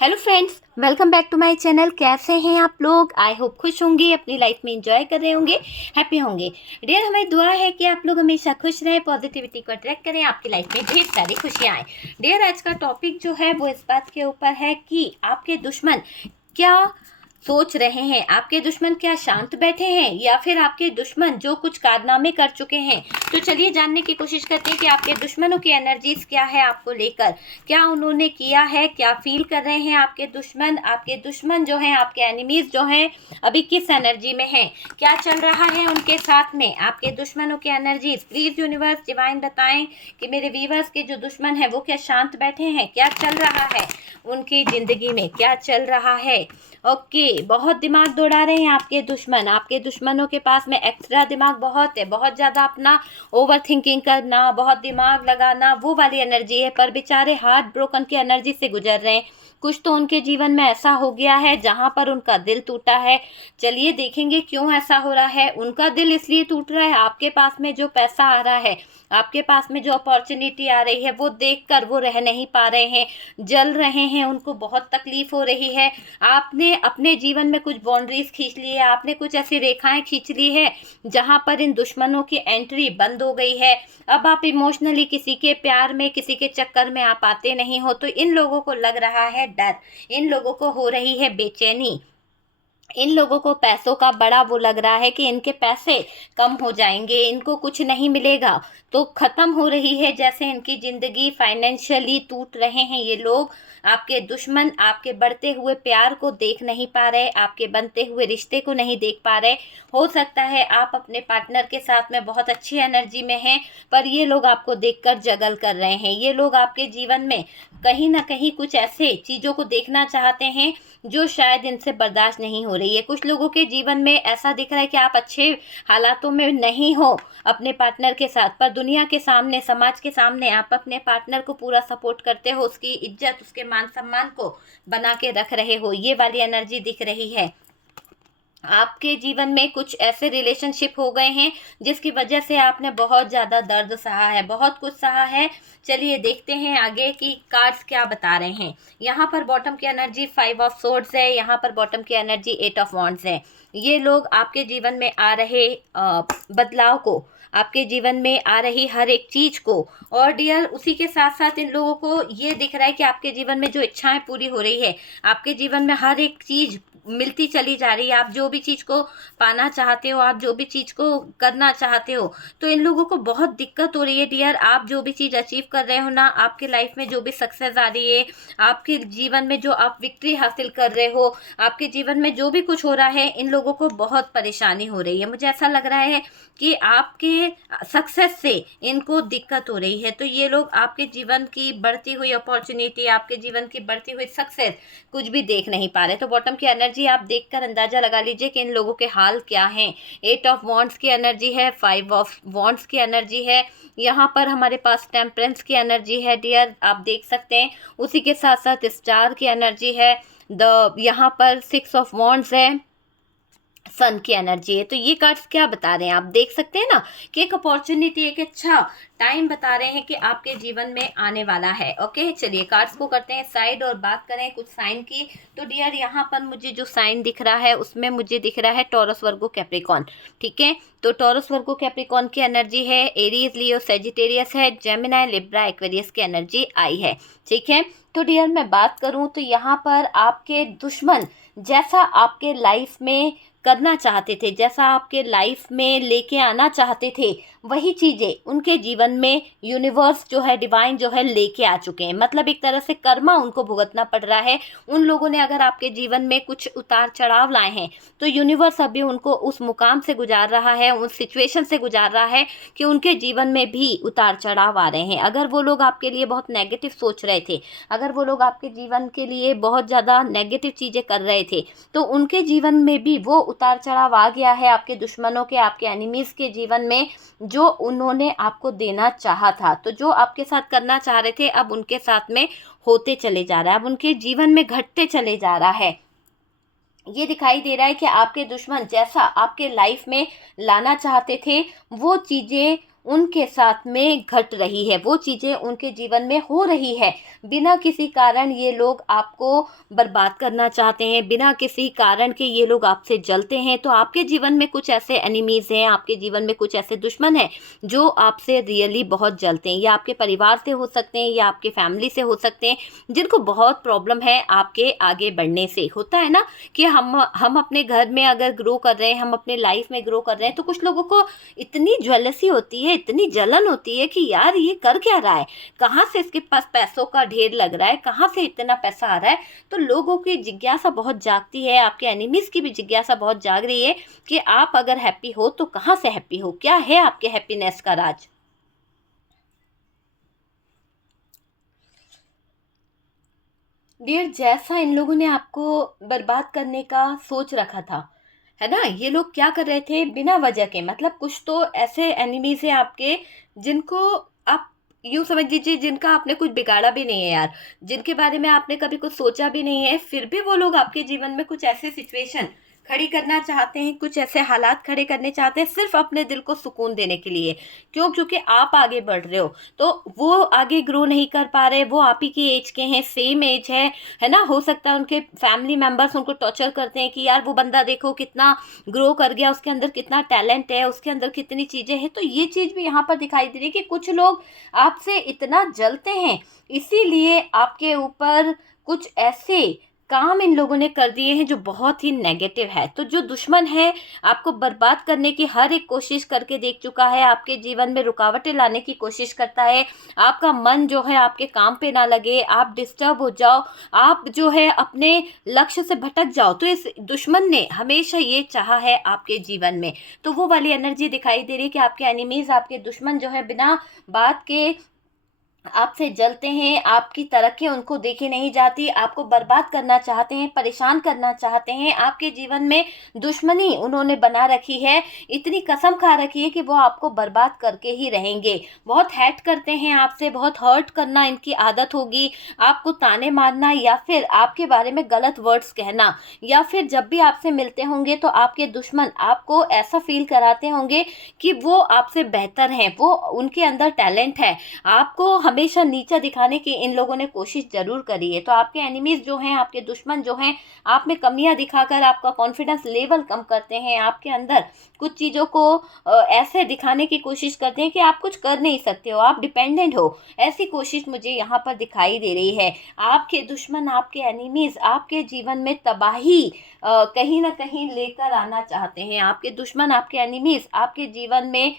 Hello friends, welcome back to my channel. कैसे हैं आप लोग? आई होप खुश होंगे, अपनी लाइफ में एंजॉय कर रहे होंगे, हैप्पी होंगे। डियर, हमारी दुआ है कि आप लोग हमेशा खुश रहें, पॉजिटिविटी को अट्रैक्ट करें, आपकी लाइफ में ढेर सारी खुशियाँ आएँ। डियर, आज का टॉपिक जो है वो इस बात के ऊपर है कि आपके दुश्मन क्या सोच रहे हैं, आपके दुश्मन क्या शांत बैठे हैं या फिर आपके दुश्मन जो कुछ कारनामे कर चुके हैं। तो चलिए जानने की कोशिश करते हैं कि आपके दुश्मनों की एनर्जीज क्या है आपको लेकर, क्या उन्होंने किया है, क्या फील कर रहे हैं आपके दुश्मन जो हैं, आपके एनिमीज जो हैं अभी किस एनर्जी में हैं, क्या चल रहा है उनके साथ में, आपके दुश्मनों की एनर्जीज। प्लीज यूनिवर्स डिवाइन बताएं कि मेरे व्यूअर्स के जो दुश्मन है वो क्या शांत बैठे हैं, क्या चल रहा है उनकी जिंदगी में, क्या चल रहा है। ओके, बहुत दिमाग दौड़ा रहे हैं आपके दुश्मन। आपके दुश्मनों के पास में एक्स्ट्रा दिमाग बहुत है, बहुत ज़्यादा अपना ओवर थिंकिंग करना, बहुत दिमाग लगाना, वो वाली एनर्जी है। पर बेचारे हार्ट ब्रोकन की एनर्जी से गुजर रहे हैं। कुछ तो उनके जीवन में ऐसा हो गया है जहाँ पर उनका दिल टूटा है। चलिए देखेंगे क्यों ऐसा हो रहा है। उनका दिल इसलिए टूट रहा है, आपके पास में जो पैसा आ रहा है, आपके पास में जो अपॉर्चुनिटी आ रही है, वो देखकर वो रह नहीं पा रहे हैं, जल रहे हैं, उनको बहुत तकलीफ हो रही है। आपने अपने जीवन में कुछ बाउंड्रीज खींच ली है, आपने कुछ ऐसी रेखाएं खींच ली है जहां पर इन दुश्मनों की एंट्री बंद हो गई है। अब आप इमोशनली किसी के प्यार में, किसी के चक्कर में आप आते नहीं हो। तो इन लोगों को लग रहा है डर, इन लोगों को हो रही है बेचैनी, इन लोगों को पैसों का बड़ा वो लग रहा है कि इनके पैसे कम हो जाएंगे, इनको कुछ नहीं मिलेगा, तो ख़त्म हो रही है जैसे इनकी ज़िंदगी। फाइनेंशियली टूट रहे हैं ये लोग। आपके दुश्मन आपके बढ़ते हुए प्यार को देख नहीं पा रहे, आपके बनते हुए रिश्ते को नहीं देख पा रहे। हो सकता है आप अपने पार्टनर के साथ में बहुत अच्छी एनर्जी में हैं, पर ये लोग आपको देखकर जगल कर रहे हैं। ये लोग आपके जीवन में कहीं ना कहीं कुछ ऐसे चीज़ों को देखना चाहते हैं जो शायद इनसे बर्दाश्त नहीं हो रही है। कुछ लोगों के जीवन में ऐसा दिख रहा है कि आप अच्छे हालातों में नहीं हो अपने पार्टनर के साथ, पर दुनिया के सामने, समाज के सामने आप अपने पार्टनर को पूरा सपोर्ट करते हो, उसकी इज्जत, उसके मान सम्मान को बना के रख रहे हो। ये वाली एनर्जी दिख रही है। आपके जीवन में कुछ ऐसे रिलेशनशिप हो गए हैं जिसकी वजह से आपने बहुत ज़्यादा दर्द सहा है, बहुत कुछ सहा है। चलिए देखते हैं आगे की कार्ड्स क्या बता रहे हैं। यहाँ पर बॉटम की एनर्जी 5 ऑफ सोर्ड्स है, यहाँ पर बॉटम की एनर्जी 8 ऑफ वॉन्ड्स है। ये लोग आपके जीवन में आ रहे बदलाव को, आपके जीवन में आ रही हर एक चीज़ को, और डियर उसी के साथ साथ इन लोगों को ये दिख रहा है कि आपके जीवन में जो इच्छाएं पूरी हो रही है, आपके जीवन में हर एक चीज़ मिलती चली जा रही है। आप जो भी चीज़ को पाना चाहते हो, आप जो भी चीज़ को करना चाहते हो, तो इन लोगों को बहुत दिक्कत हो रही है डियर। आप जो भी चीज़ अचीव कर रहे हो ना, आपके लाइफ में जो भी सक्सेस आ रही है, आपके जीवन में जो आप विक्ट्री हासिल कर रहे हो, आपके जीवन में जो भी कुछ हो रहा है, इन लोगों को बहुत परेशानी हो रही है। मुझे ऐसा लग रहा है कि आपके सक्सेस से इनको दिक्कत हो रही है। तो ये लोग आपके जीवन की बढ़ती हुई अपॉर्चुनिटी, आपके जीवन की बढ़ती हुई सक्सेस कुछ भी देख नहीं पा रहे। तो बॉटम की एनर्जी आप देखकर अंदाजा लगा लीजिए कि इन लोगों के हाल क्या हैं। 8 ऑफ वॉन्ड्स की एनर्जी है, 5 ऑफ वॉन्ड्स की एनर्जी है, यहाँ पर हमारे पास टेम्परेंस की एनर्जी है डियर, आप देख सकते हैं। उसी के साथ साथ स्टार की एनर्जी है, यहाँ पर 6 ऑफ वॉन्ड्स है, सन की एनर्जी है। तो ये कार्ड्स क्या बता रहे हैं, आप देख सकते हैं ना कि एक अपॉर्चुनिटी, एक अच्छा टाइम बता रहे हैं कि आपके जीवन में आने वाला है। ओके, चलिए कार्ड्स को करते हैं साइड और बात करें कुछ साइन की। तो डियर यहाँ पर मुझे जो साइन दिख रहा है उसमें मुझे दिख रहा है टॉरस, वर्गो, कैप्रिकॉर्न। ठीक है, तो टॉरस, वर्गो, कैप्रिकॉर्न की एनर्जी है, एरीज, लियो, सेजिटेरियस है, जेमिनी, लिब्रा, एक्वेरियस की एनर्जी आई है। ठीक है, तो डियर मैं बात करूं तो यहाँ पर आपके दुश्मन जैसा आपके लाइफ में करना चाहते थे, जैसा आपके लाइफ में लेके आना चाहते थे, वही चीज़ें उनके जीवन में यूनिवर्स जो है, डिवाइन जो है, लेके आ चुके हैं। मतलब एक तरह से कर्मा उनको भुगतना पड़ रहा है। उन लोगों ने अगर आपके जीवन में कुछ उतार चढ़ाव लाए हैं तो यूनिवर्स अभी उनको उस मुकाम से गुजार रहा है, उस सिचुएशन से गुजार रहा है कि उनके जीवन में भी उतार चढ़ाव आ रहे हैं। अगर वो लोग आपके लिए बहुत नेगेटिव सोच रहे थे, अगर वो लोग आपके जीवन के लिए बहुत ज़्यादा नेगेटिव चीज़ें कर रहे थे, तो उनके जीवन में भी वो उतार चढ़ाव आ गया है। आपके दुश्मनों के, आपके एनिमीज़ के जीवन में जो उन्होंने आपको देना चाहा था, तो जो आपके साथ करना चाह रहे थे, अब उनके साथ में होते चले जा रहा है, अब उनके जीवन में घटते चले जा रहा है। ये दिखाई दे रहा है कि आपके दुश्मन जैसा आपके लाइफ में लाना चाहते थे, वो चीज़ें उनके साथ में घट रही है, वो चीज़ें उनके जीवन में हो रही है। बिना किसी कारण ये लोग आपको बर्बाद करना चाहते हैं, बिना किसी कारण के ये लोग आपसे जलते हैं। तो आपके जीवन में कुछ ऐसे एनिमीज़ हैं, आपके जीवन में कुछ ऐसे दुश्मन हैं जो आपसे रियली बहुत जलते हैं। ये आपके परिवार से हो सकते हैं या आपके फैमिली से हो सकते हैं, जिनको बहुत प्रॉब्लम है आपके आगे बढ़ने से। होता है ना कि हम अपने घर में अगर ग्रो कर रहे हैं, हम अपने लाइफ में ग्रो कर रहे हैं, तो कुछ लोगों को इतनी ज्वेलसी होती है, इतनी जलन होती है कि यार ये कर क्या रहा है, कहाँ से इसके पास पैसों का ढेर लग रहा है, कहाँ से इतना पैसा आ रहा है। तो लोगों की जिज्ञासा बहुत जागती है, आपके एनिमीज़ की भी जिज्ञासा बहुत जाग रही है कि आप अगर हैप्पी हो तो कहाँ से हैप्पी हो, क्या है आपके हैप्पीनेस का राज। डियर, जैसा इन लोगों ने आपको बर्बाद करने का सोच रखा था, है ना, ये लोग क्या कर रहे थे बिना वजह के, मतलब कुछ तो ऐसे एनिमीज हैं आपके जिनको आप यूं समझ लीजिए, जिनका आपने कुछ बिगाड़ा भी नहीं है यार, जिनके बारे में आपने कभी कुछ सोचा भी नहीं है, फिर भी वो लोग आपके जीवन में कुछ ऐसे सिचुएशन खड़ी करना चाहते हैं, कुछ ऐसे हालात खड़े करने चाहते हैं सिर्फ अपने दिल को सुकून देने के लिए। क्यों? क्योंकि आप आगे बढ़ रहे हो, तो वो आगे ग्रो नहीं कर पा रहे। वो आप ही की एज के हैं, सेम एज है ना। हो सकता है उनके फैमिली मेंबर्स उनको टॉर्चर करते हैं कि यार वो बंदा देखो कितना ग्रो कर गया, उसके अंदर कितना टैलेंट है, उसके अंदर कितनी चीज़ें हैं। तो ये चीज़ भी यहाँ पर दिखाई दे रही है कि कुछ लोग आपसे इतना जलते हैं, इसीलिए आपके ऊपर कुछ ऐसे काम इन लोगों ने कर दिए हैं जो बहुत ही नेगेटिव है। तो जो दुश्मन है आपको बर्बाद करने की हर एक कोशिश करके देख चुका है, आपके जीवन में रुकावटें लाने की कोशिश करता है, आपका मन जो है आपके काम पे ना लगे, आप डिस्टर्ब हो जाओ, आप जो है अपने लक्ष्य से भटक जाओ। तो इस दुश्मन ने हमेशा ये चाहा है आपके जीवन में। तो वो वाली एनर्जी दिखाई दे रही है कि आपके एनिमीज, आपके दुश्मन जो है बिना बात के आपसे जलते हैं, आपकी तरक्की उनको देखी नहीं जाती, आपको बर्बाद करना चाहते हैं, परेशान करना चाहते हैं। आपके जीवन में दुश्मनी उन्होंने बना रखी है, इतनी कसम खा रखी है कि वो आपको बर्बाद करके ही रहेंगे। बहुत हैट करते हैं आपसे, बहुत हर्ट करना इनकी आदत होगी, आपको ताने मारना या फिर आपके बारे में गलत वर्ड्स कहना, या फिर जब भी आपसे मिलते होंगे तो आपके दुश्मन आपको ऐसा फील कराते होंगे कि वो आपसे बेहतर हैं, वो उनके अंदर टैलेंट है। आपको हमेशा नीचा दिखाने की इन लोगों ने कोशिश जरूर करी है। तो आपके एनिमीज जो हैं, आपके दुश्मन जो हैं, आप में कमियां दिखाकर आपका कॉन्फिडेंस लेवल कम करते हैं, आपके अंदर कुछ चीज़ों को ऐसे दिखाने की कोशिश करते हैं कि आप कुछ कर नहीं सकते हो, आप डिपेंडेंट हो। ऐसी कोशिश मुझे यहाँ पर दिखाई दे रही है। आपके दुश्मन, आपके एनिमीज आपके जीवन में तबाही कहीं ना कहीं लेकर आना चाहते हैं। आपके दुश्मन, आपके एनिमीज आपके जीवन में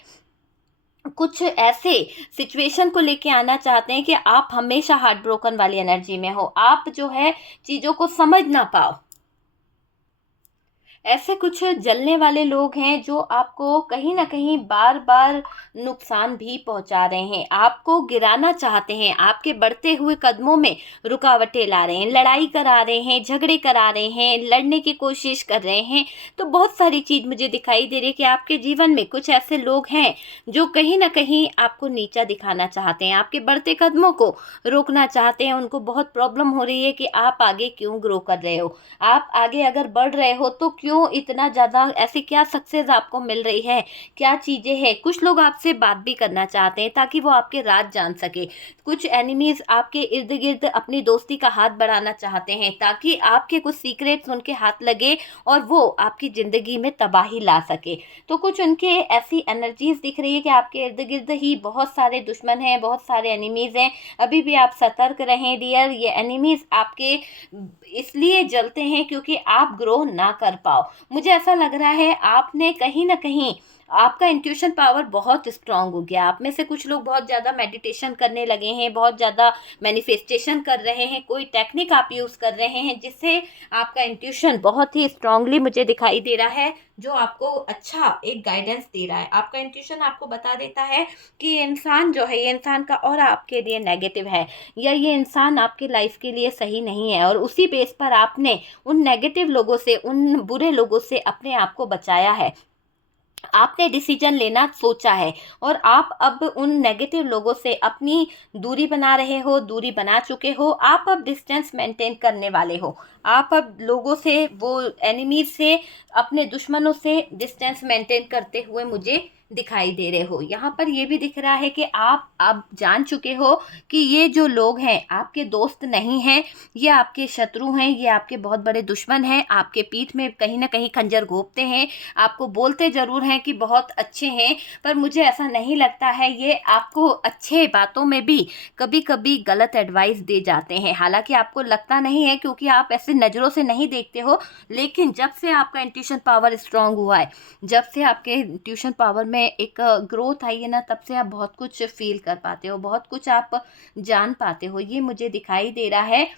कुछ ऐसे सिचुएशन को लेके आना चाहते हैं कि आप हमेशा हार्ट ब्रोकन वाली एनर्जी में हो, आप जो है चीज़ों को समझ ना पाओ। ऐसे कुछ जलने वाले लोग हैं जो आपको कहीं न कहीं बार-बार नुकसान भी पहुंचा रहे हैं, आपको गिराना चाहते हैं, आपके बढ़ते हुए कदमों में रुकावटें ला रहे हैं, लड़ाई करा रहे हैं, झगड़े करा रहे हैं, लड़ने की कोशिश कर रहे हैं। तो बहुत सारी चीज़ मुझे दिखाई दे रही है कि आपके जीवन में कुछ ऐसे लोग हैं जो कहीं न कहीं आपको नीचा दिखाना चाहते हैं, आपके बढ़ते कदमों को रोकना चाहते हैं। उनको बहुत प्रॉब्लम हो रही है कि आप आगे क्यों ग्रो कर रहे हो, आप आगे अगर बढ़ रहे हो तो क्यों इतना ज़्यादा, ऐसी क्या सक्सेस आपको मिल रही है, क्या चीज़ें हैं। कुछ लोग आपसे बात भी करना चाहते हैं ताकि वो आपके राज जान सके। कुछ एनिमीज आपके इर्द गिर्द अपनी दोस्ती का हाथ बढ़ाना चाहते हैं ताकि आपके कुछ सीक्रेट्स उनके हाथ लगे और वो आपकी ज़िंदगी में तबाही ला सके। तो कुछ उनके ऐसी एनर्जीज दिख रही है कि आपके इर्द गिर्द ही बहुत सारे दुश्मन हैं, बहुत सारे एनिमीज हैं। अभी भी आप सतर्क रहें डियर, ये एनिमीज आपके इसलिए जलते हैं क्योंकि आप ग्रो ना कर पाओ। मुझे ऐसा लग रहा है आपने कहीं ना कहीं, आपका इंट्यूशन पावर बहुत स्ट्रांग हो गया। आप में से कुछ लोग बहुत ज़्यादा मेडिटेशन करने लगे हैं, बहुत ज़्यादा मैनिफेस्टेशन कर रहे हैं, कोई टेक्निक आप यूज़ कर रहे हैं जिससे आपका इंट्यूशन बहुत ही स्ट्रांगली मुझे दिखाई दे रहा है, जो आपको अच्छा एक गाइडेंस दे रहा है। आपका इंट्यूशन आपको बता देता है कि ये इंसान जो है, ये इंसान का और आपके लिए नेगेटिव है, या ये इंसान आपकी लाइफ के लिए सही नहीं है, और उसी बेस पर आपने उन नेगेटिव लोगों से, उन बुरे लोगों से अपने आप को बचाया है। आपने डिसीजन लेना सोचा है और आप अब उन नेगेटिव लोगों से अपनी दूरी बना रहे हो, दूरी बना चुके हो। आप अब डिस्टेंस मेंटेन करने वाले हो। आप अब लोगों से, वो एनिमीज से, अपने दुश्मनों से डिस्टेंस मेंटेन करते हुए मुझे दिखाई दे रहे हो। यहाँ पर ये भी दिख रहा है कि आप जान चुके हो कि ये जो लोग हैं आपके दोस्त नहीं हैं, ये आपके शत्रु हैं, ये आपके बहुत बड़े दुश्मन हैं, आपके पीठ में कहीं ना कहीं खंजर घोंपते हैं, आपको बोलते ज़रूर हैं कि बहुत अच्छे हैं, पर मुझे ऐसा नहीं लगता है। ये आपको अच्छे बातों में भी कभी कभी गलत एडवाइस दे जाते हैं, हालांकि आपको लगता नहीं है क्योंकि आप ऐसे नज़रों से नहीं देखते हो, लेकिन जब से आपका इंट्यूशन पावर स्ट्रांग हुआ है, जब से आपके ट्यूशन पावर में एक ग्रोथ आई है ना, तब से आप बहुत कुछ फील कर पाते हो, बहुत कुछ आप जान पाते हो। ये मुझे दिखाई दे रहा है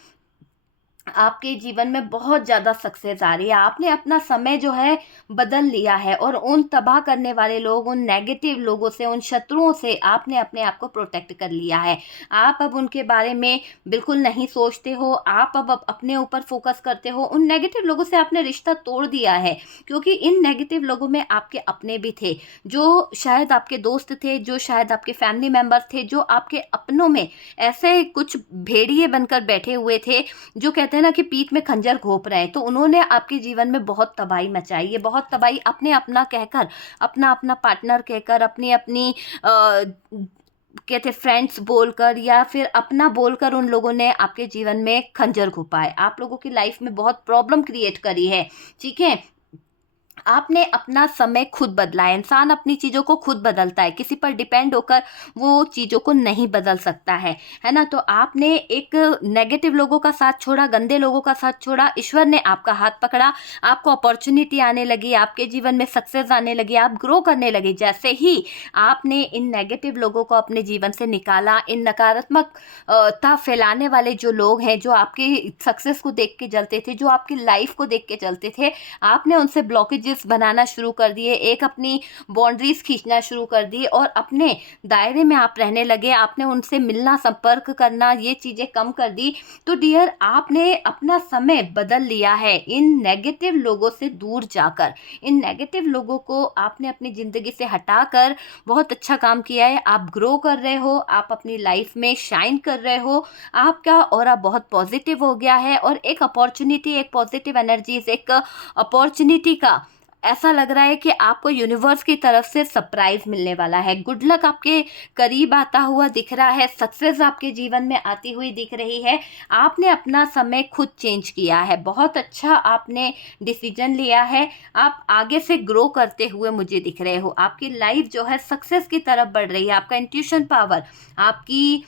आपके जीवन में बहुत ज़्यादा सक्सेस आ रही है। आपने अपना समय जो है बदल लिया है और उन तबाह करने वाले लोग, उन नेगेटिव लोगों से, उन शत्रुओं से आपने अपने आप को प्रोटेक्ट कर लिया है। आप अब उनके बारे में बिल्कुल नहीं सोचते हो, आप अब अपने ऊपर फोकस करते हो। उन नेगेटिव लोगों से आपने रिश्ता तोड़ दिया है, क्योंकि इन नेगेटिव लोगों में आपके अपने भी थे, जो शायद आपके दोस्त थे, जो शायद आपके फैमिली मेम्बर थे, जो आपके अपनों में ऐसे कुछ भेड़िए बनकर बैठे हुए थे, जो कहते हैं ना कि पीठ में खंजर घोंप रहे हैं। तो उन्होंने आपके जीवन में बहुत तबाही मचाई है, बहुत तबाही अपने अपना कहकर, अपना अपना पार्टनर कहकर, अपनी अपनी कहते फ्रेंड्स बोलकर या फिर अपना बोलकर उन लोगों ने आपके जीवन में खंजर घोंपा है, आप लोगों की लाइफ में बहुत प्रॉब्लम क्रिएट करी है। ठीक है, आपने अपना समय खुद बदला है। इंसान अपनी चीज़ों को खुद बदलता है, किसी पर डिपेंड होकर वो चीज़ों को नहीं बदल सकता है ना। तो आपने एक नेगेटिव लोगों का साथ छोड़ा, गंदे लोगों का साथ छोड़ा, ईश्वर ने आपका हाथ पकड़ा, आपको अपॉर्चुनिटी आने लगी, आपके जीवन में सक्सेस आने लगी, आप ग्रो करने लगे। जैसे ही आपने इन नेगेटिव लोगों को अपने जीवन से निकाला, इन नकारात्मकता फैलाने वाले जो लोग हैं, जो आपकी सक्सेस को देख के जलते थे, जो आपकी लाइफ को देख के चलते थे, आपने उनसे ब्लॉकेजेस बनाना शुरू कर दिए, एक अपनी बाउंड्रीज खींचना शुरू कर दी और अपने दायरे में आप रहने लगे। आपने उनसे मिलना, संपर्क करना, ये चीज़ें कम कर दी। तो डियर, आपने अपना समय बदल लिया है इन नेगेटिव लोगों से दूर जाकर। इन नेगेटिव लोगों को आपने अपनी ज़िंदगी से हटाकर बहुत अच्छा काम किया है। आप ग्रो कर रहे हो, आप अपनी लाइफ में शाइन कर रहे हो, आपका ऑरा बहुत पॉजिटिव हो गया है और एक अपॉर्चुनिटी, एक पॉजिटिव एनर्जीज, एक अपॉर्चुनिटी का ऐसा लग रहा है कि आपको यूनिवर्स की तरफ से सरप्राइज मिलने वाला है। गुड लक आपके करीब आता हुआ दिख रहा है, सक्सेस आपके जीवन में आती हुई दिख रही है। आपने अपना समय खुद चेंज किया है, बहुत अच्छा आपने डिसीजन लिया है। आप आगे से ग्रो करते हुए मुझे दिख रहे हो, आपकी लाइफ जो है सक्सेस की तरफ बढ़ रही है। आपका इंट्यूशन पावर, आपकी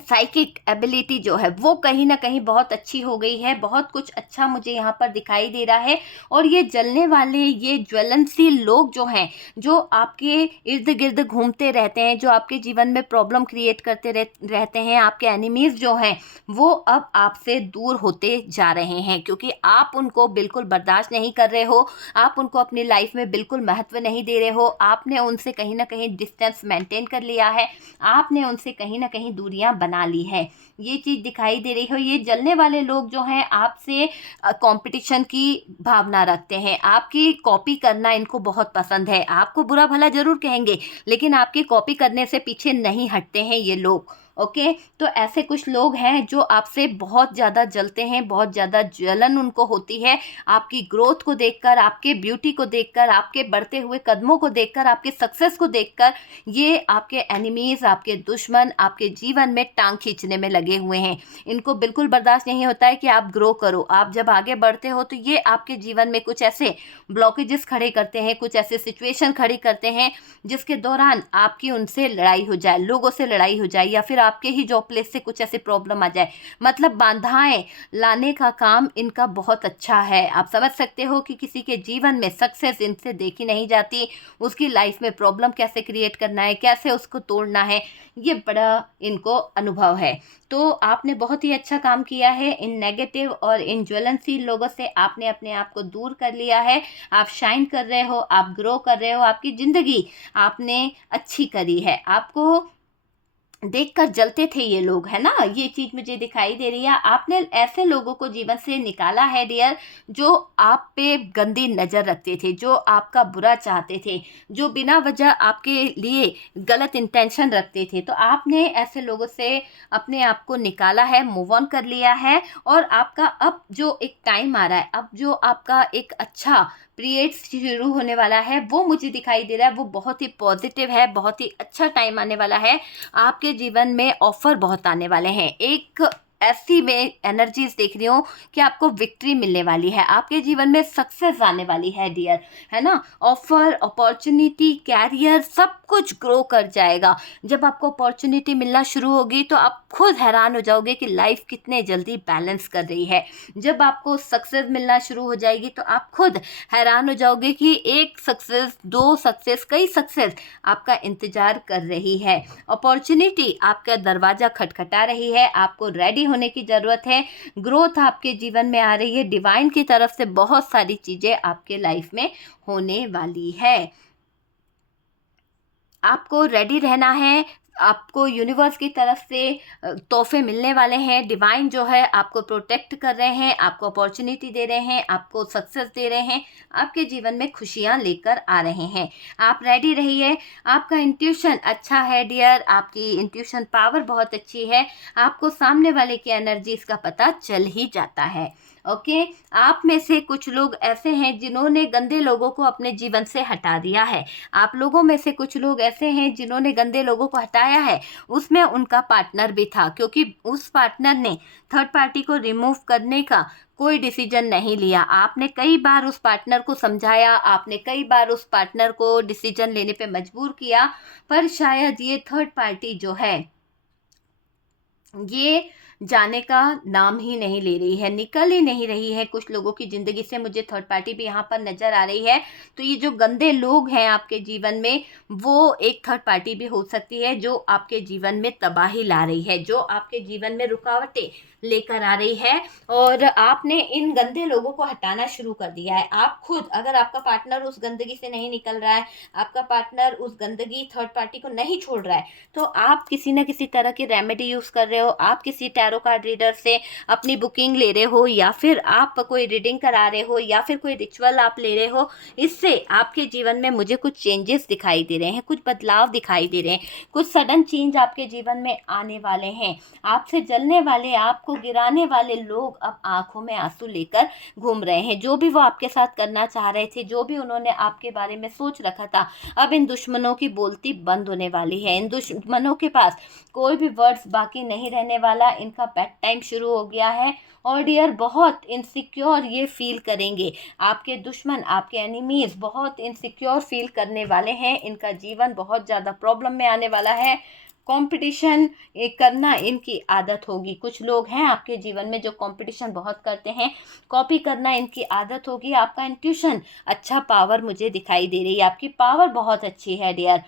साइकिक एबिलिटी जो है वो कहीं ना कहीं बहुत अच्छी हो गई है। बहुत कुछ अच्छा मुझे यहाँ पर दिखाई दे रहा है। और ये जलने वाले, ये ज्वलनशील लोग जो हैं, जो आपके इर्द गिर्द घूमते रहते हैं, जो आपके जीवन में प्रॉब्लम क्रिएट करते रहते हैं, आपके एनिमीज जो हैं, वो अब आपसे दूर होते जा रहे हैं, क्योंकि आप उनको बिल्कुल बर्दाश्त नहीं कर रहे हो, आप उनको अपनी लाइफ में बिल्कुल महत्व नहीं दे रहे हो। आपने उनसे कहीं ना कहीं डिस्टेंस मेंटेन कर लिया है, आपने उनसे कहीं ना कहीं दूरियां बना ली है। ये चीज़ दिखाई दे रही हो। ये जलने वाले लोग जो हैं आपसे कंपटीशन की भावना रखते हैं, आपकी कॉपी करना इनको बहुत पसंद है। आपको बुरा भला जरूर कहेंगे, लेकिन आपकी कॉपी करने से पीछे नहीं हटते हैं ये लोग। ओके, तो ऐसे कुछ लोग हैं जो आपसे बहुत ज़्यादा जलते हैं, बहुत ज़्यादा जलन उनको होती है आपकी ग्रोथ को देखकर, आपके ब्यूटी को देखकर, आपके बढ़ते हुए कदमों को देखकर, आपके सक्सेस को देखकर। ये आपके एनिमीज़, आपके दुश्मन आपके जीवन में टांग खींचने में लगे हुए हैं। इनको बिल्कुल बर्दाश्त नहीं होता है कि आप ग्रो करो। आप जब आगे बढ़ते हो तो ये आपके जीवन में कुछ ऐसे ब्लॉकेजेस खड़े करते हैं, कुछ ऐसे सिचुएशन खड़ी करते हैं जिसके दौरान आपकी उनसे लड़ाई हो जाए, लोगों से लड़ाई हो जाए, या फिर आपके ही जॉब प्लेस से कुछ ऐसे प्रॉब्लम आ जाए। मतलब बाधाएं लाने का काम इनका बहुत अच्छा है। आप समझ सकते हो कि किसी के जीवन में सक्सेस इनसे देखी नहीं जाती, उसकी लाइफ में प्रॉब्लम कैसे क्रिएट करना है, कैसे उसको तोड़ना है, ये बड़ा इनको अनुभव है। तो आपने बहुत ही अच्छा काम किया है। इन नेगेटिव और इन ज्वलनशील लोगों से आपने अपने आप को दूर कर लिया है। आप शाइन कर रहे हो, आप ग्रो कर रहे हो, आपकी ज़िंदगी आपने अच्छी करी है। आपको देखकर जलते थे ये लोग, है ना, ये चीज़ मुझे दिखाई दे रही है। आपने ऐसे लोगों को जीवन से निकाला है डियर, जो आप पे गंदी नज़र रखते थे, जो आपका बुरा चाहते थे, जो बिना वजह आपके लिए गलत इंटेंशन रखते थे। तो आपने ऐसे लोगों से अपने आप को निकाला है, मूव ऑन कर लिया है। और आपका अब जो एक टाइम आ रहा है, अब जो आपका एक अच्छा पीरियड्स शुरू होने वाला है वो मुझे दिखाई दे रहा है, वो बहुत ही पॉजिटिव है, बहुत ही अच्छा टाइम आने वाला है। आपके जीवन में ऑफर बहुत आने वाले हैं। एक ऐसी मैं एनर्जीज देख रही हूँ कि आपको विक्ट्री मिलने वाली है, आपके जीवन में सक्सेस आने वाली है डियर, है ना। ऑफर, अपॉर्चुनिटी, कैरियर सब कुछ ग्रो कर जाएगा। जब आपको अपॉर्चुनिटी मिलना शुरू होगी तो आप खुद हैरान हो जाओगे कि लाइफ कितने जल्दी बैलेंस कर रही है। जब आपको सक्सेस मिलना शुरू हो जाएगी तो आप खुद हैरान हो जाओगे कि एक सक्सेस, दो सक्सेस, कई सक्सेस आपका इंतजार कर रही है। अपॉर्चुनिटी आपका दरवाजा खटखटा रही है, आपको रेडी होने की ज़रूरत है। ग्रोथ आपके जीवन में आ रही है, डिवाइन की तरफ से बहुत सारी चीज़ें आपके लाइफ में होने वाली है। आपको रेडी रहना है। आपको यूनिवर्स की तरफ से तोहफे मिलने वाले हैं। डिवाइन जो है आपको प्रोटेक्ट कर रहे हैं, आपको अपॉर्चुनिटी दे रहे हैं, आपको सक्सेस दे रहे हैं, आपके जीवन में खुशियां लेकर आ रहे हैं। आप रेडी रहिए। आपका इंट्यूशन अच्छा है डियर, आपकी इंट्यूशन पावर बहुत अच्छी है। आपको सामने वाले की एनर्जीज का पता चल ही जाता है। ओके, आप में से कुछ लोग ऐसे हैं जिन्होंने गंदे लोगों को अपने जीवन से हटा दिया है। आप लोगों में से कुछ लोग ऐसे हैं जिन्होंने गंदे लोगों को हटाया है, उसमें उनका पार्टनर भी था, क्योंकि उस पार्टनर ने थर्ड पार्टी को रिमूव करने का कोई डिसीजन नहीं लिया। आपने कई बार उस पार्टनर को समझाया, आपने कई बार उस पार्टनर को डिसीजन लेने पे मजबूर किया, पर शायद ये थर्ड पार्टी जो है ये जाने का नाम ही नहीं ले रही है, निकल ही नहीं रही है कुछ लोगों की ज़िंदगी से। मुझे थर्ड पार्टी भी यहाँ पर नज़र आ रही है। तो ये जो गंदे लोग हैं आपके जीवन में, वो एक थर्ड पार्टी भी हो सकती है जो आपके जीवन में तबाही ला रही है, जो आपके जीवन में रुकावटें लेकर आ रही है। और आपने इन गंदे लोगों को हटाना शुरू कर दिया है। आप खुद, अगर आपका पार्टनर उस गंदगी से नहीं निकल रहा है, आपका पार्टनर उस गंदगी थर्ड पार्टी को नहीं छोड़ रहा है, तो आप किसी न किसी तरह की रेमेडी यूज़ कर रहे हो। आप किसी टैरो कार्ड रीडर से अपनी बुकिंग ले रहे हो, या फिर आप कोई रीडिंग करा रहे हो, या फिर कोई रिचुअल आप ले रहे हो। इससे आपके जीवन में मुझे कुछ चेंजेस दिखाई दे रहे हैं, कुछ बदलाव दिखाई दे रहे हैं, कुछ सडन चेंज आपके जीवन में आने वाले हैं। आपसे जलने वाले, आपको गिराने वाले लोग अब आंखों में आंसू लेकर घूम रहे हैं। जो भी वो आपके साथ करना चाह रहे थे, जो भी उन्होंने आपके बारे में सोच रखा था, अब इन दुश्मनों की बोलती बंद होने वाली है। इन दुश्मनों के पास कोई भी वर्ड्स बाकी नहीं रहने वाला। इनका बेड टाइम शुरू हो गया है। और डियर, बहुत इनसिक्योर ये फील करेंगे आपके दुश्मन, आपके एनिमीज बहुत इनसिक्योर फील करने वाले हैं। इनका जीवन बहुत ज़्यादा प्रॉब्लम में आने वाला है। कंपटीशन करना इनकी आदत होगी। कुछ लोग हैं आपके जीवन में जो कंपटीशन बहुत करते हैं, कॉपी करना इनकी आदत होगी। आपका इंट्यूशन अच्छा पावर मुझे दिखाई दे रही है, आपकी पावर बहुत अच्छी है डियर।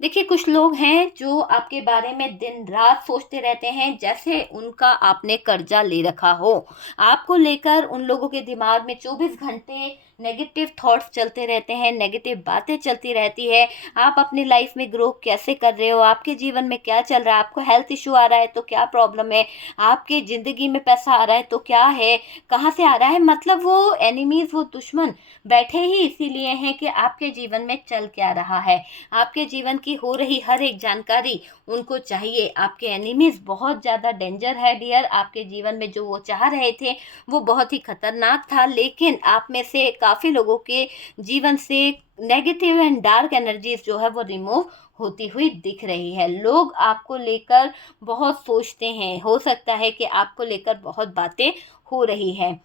देखिए, कुछ लोग हैं जो आपके बारे में दिन रात सोचते रहते हैं, जैसे उनका आपने कर्जा ले रखा हो। आपको लेकर उन लोगों के दिमाग में 24 घंटे नेगेटिव थॉट्स चलते रहते हैं, नेगेटिव बातें चलती रहती है। आप अपनी लाइफ में ग्रो कैसे कर रहे हो, आपके जीवन में क्या चल रहा है, आपको हेल्थ इशू आ रहा है तो क्या प्रॉब्लम है, आपके ज़िंदगी में पैसा आ रहा है तो क्या है, कहाँ से आ रहा है। मतलब वो एनिमीज़, वो दुश्मन बैठे ही इसीलिए हैं कि आपके जीवन में चल क्या रहा है, आपके जीवन की हो रही हर एक जानकारी उनको चाहिए। आपके एनिमीज बहुत ज़्यादा डेंजर है डियर। आपके जीवन में जो वो चाह रहे थे वो बहुत ही खतरनाक था, लेकिन आप में से काफ़ी लोगों के जीवन से नेगेटिव एंड डार्क एनर्जीज जो है वो रिमूव होती हुई दिख रही है। लोग आपको लेकर बहुत सोचते हैं, हो सकता है कि आपको लेकर बहुत बातें हो रही हैं।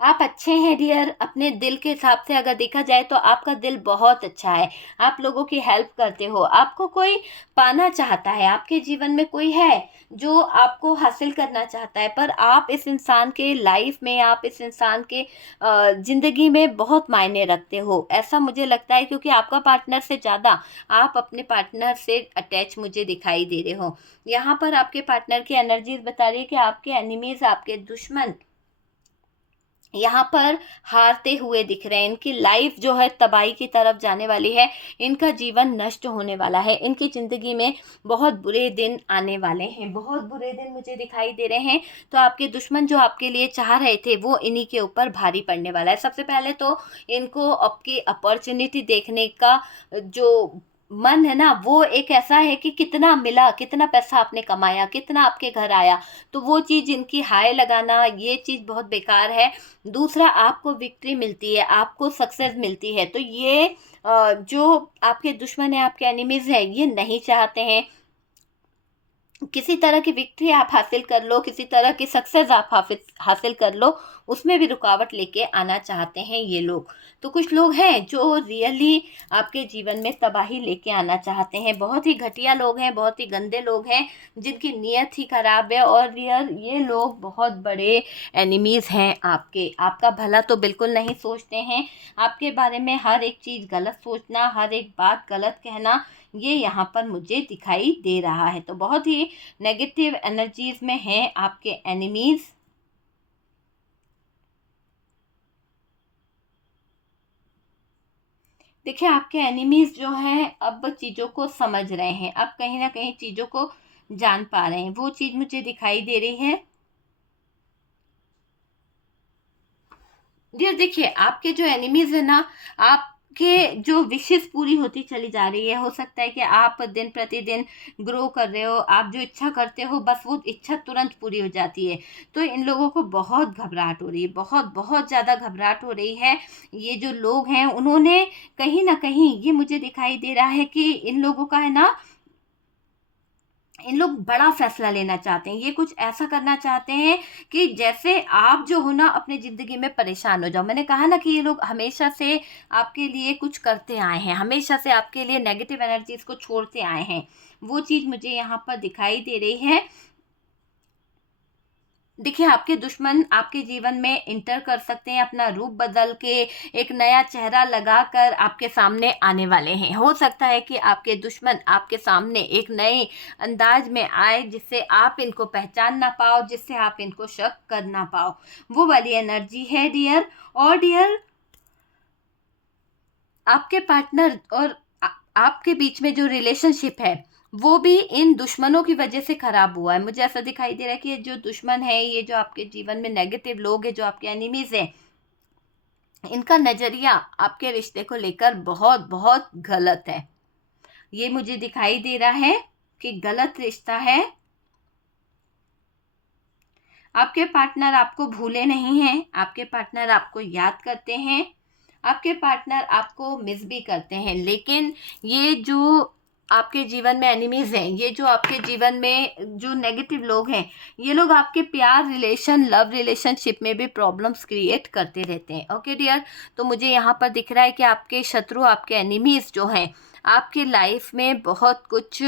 आप अच्छे हैं डियर। अपने दिल के हिसाब से अगर देखा जाए तो आपका दिल बहुत अच्छा है। आप लोगों की हेल्प करते हो, आपको कोई पाना चाहता है, आपके जीवन में कोई है जो आपको हासिल करना चाहता है, पर आप इस इंसान के लाइफ में, आप इस इंसान के ज़िंदगी में बहुत मायने रखते हो, ऐसा मुझे लगता है। क्योंकि आपका पार्टनर से ज़्यादा आप अपने पार्टनर से अटैच मुझे दिखाई दे रहे हो। यहाँ पर आपके पार्टनर की एनर्जीज बता रही है कि आपके एनिमीज, आपके दुश्मन यहाँ पर हारते हुए दिख रहे हैं। इनकी लाइफ जो है तबाही की तरफ जाने वाली है, इनका जीवन नष्ट होने वाला है, इनकी ज़िंदगी में बहुत बुरे दिन आने वाले हैं, बहुत बुरे दिन मुझे दिखाई दे रहे हैं। तो आपके दुश्मन जो आपके लिए चाह रहे थे वो इन्हीं के ऊपर भारी पड़ने वाला है। सबसे पहले तो इनको आपकी अपॉर्चुनिटी देखने का जो मन है ना, वो एक ऐसा है कि कितना मिला, कितना पैसा आपने कमाया, कितना आपके घर आया, तो वो चीज़ इनकी हाय लगाना, ये चीज़ बहुत बेकार है। दूसरा, आपको विक्ट्री मिलती है, आपको सक्सेस मिलती है, तो ये जो आपके दुश्मन है, आपके एनिमीज़ हैं, ये नहीं चाहते हैं। किसी तरह की विक्ट्री आप हासिल कर लो, किसी तरह की सक्सेस आप हासिल कर लो, उसमें भी रुकावट लेके आना चाहते हैं ये लोग। तो कुछ लोग हैं जो रियली आपके जीवन में तबाही लेके आना चाहते हैं। बहुत ही घटिया लोग हैं, बहुत ही गंदे लोग हैं, जिनकी नीयत ही खराब है, और ये लोग बहुत बड़े एनिमीज़ हैं आपके। आपका भला तो बिल्कुल नहीं सोचते हैं, आपके बारे में हर एक चीज़ गलत सोचना, हर एक बात गलत कहना, ये यहाँ पर मुझे दिखाई दे रहा है। तो बहुत ही नेगेटिव एनर्जीज में हैं आपके एनिमीज। देखिए, आपके एनिमीज जो हैं अब चीज़ों को समझ रहे हैं, अब कहीं ना कहीं चीज़ों को जान पा रहे हैं, वो चीज़ मुझे दिखाई दे रही है। जी देखिए, आपके जो एनिमीज है ना, आपके जो विशेष पूरी होती चली जा रही है। हो सकता है कि आप दिन प्रतिदिन ग्रो कर रहे हो, आप जो इच्छा करते हो बस वो इच्छा तुरंत पूरी हो जाती है। तो इन लोगों को बहुत घबराहट हो रही है, बहुत बहुत ज़्यादा घबराहट हो रही है। ये जो लोग हैं, उन्होंने कहीं ना कहीं, ये मुझे दिखाई दे रहा है कि इन लोगों का है ना, इन लोग बड़ा फैसला लेना चाहते हैं। ये कुछ ऐसा करना चाहते हैं कि जैसे आप जो हो ना, अपनी ज़िंदगी में परेशान हो जाओ। मैंने कहा ना कि ये लोग हमेशा से आपके लिए कुछ करते आए हैं, हमेशा से आपके लिए नेगेटिव एनर्जीज़ को छोड़ते आए हैं। वो चीज़ मुझे यहाँ पर दिखाई दे रही है। देखिए, आपके दुश्मन आपके जीवन में इंटर कर सकते हैं, अपना रूप बदल के, एक नया चेहरा लगाकर आपके सामने आने वाले हैं। हो सकता है कि आपके दुश्मन आपके सामने एक नए अंदाज में आए, जिससे आप इनको पहचान ना पाओ, जिससे आप इनको शक कर ना पाओ। वो वाली एनर्जी है डियर। और डियर, आपके पार्टनर और आपके बीच में जो रिलेशनशिप है, वो भी इन दुश्मनों की वजह से खराब हुआ है। मुझे ऐसा दिखाई दे रहा है कि ये जो दुश्मन है, ये जो आपके जीवन में नेगेटिव लोग हैं, जो आपके एनिमीज हैं, इनका नज़रिया आपके रिश्ते को लेकर बहुत बहुत गलत है। ये मुझे दिखाई दे रहा है कि गलत रिश्ता है। आपके पार्टनर आपको भूले नहीं हैं, आपके पार्टनर आपको याद करते हैं, आपके पार्टनर आपको मिस भी करते हैं। लेकिन ये जो आपके जीवन में एनिमीज हैं, ये जो आपके जीवन में जो नेगेटिव लोग हैं, ये लोग आपके प्यार रिलेशन, लव रिलेशनशिप में भी प्रॉब्लम्स क्रिएट करते रहते हैं। ओके डियर, तो मुझे यहाँ पर दिख रहा है कि आपके शत्रु, आपके एनिमीज जो हैं, आपके लाइफ में बहुत कुछ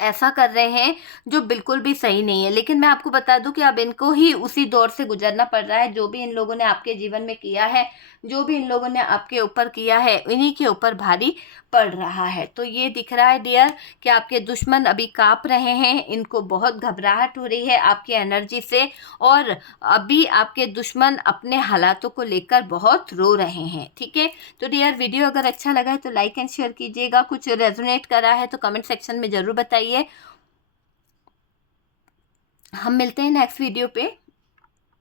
ऐसा कर रहे हैं जो बिल्कुल भी सही नहीं है। लेकिन मैं आपको बता दूं कि अब इनको ही उसी दौर से गुजरना पड़ रहा है। जो भी इन लोगों ने आपके जीवन में किया है, जो भी इन लोगों ने आपके ऊपर किया है, इन्हीं के ऊपर भारी पड़ रहा है। तो ये दिख रहा है डियर कि आपके दुश्मन अभी काँप रहे हैं, इनको बहुत घबराहट हो रही है आपकी एनर्जी से, और अभी आपके दुश्मन अपने हालातों को लेकर बहुत रो रहे हैं। ठीक है, तो डियर, वीडियो अगर अच्छा लगा है तो लाइक एंड शेयर कीजिएगा। कुछ रेजोनेट करा है तो कमेंट सेक्शन में ज़रूर बताइए। हम मिलते हैं नेक्स्ट वीडियो पे।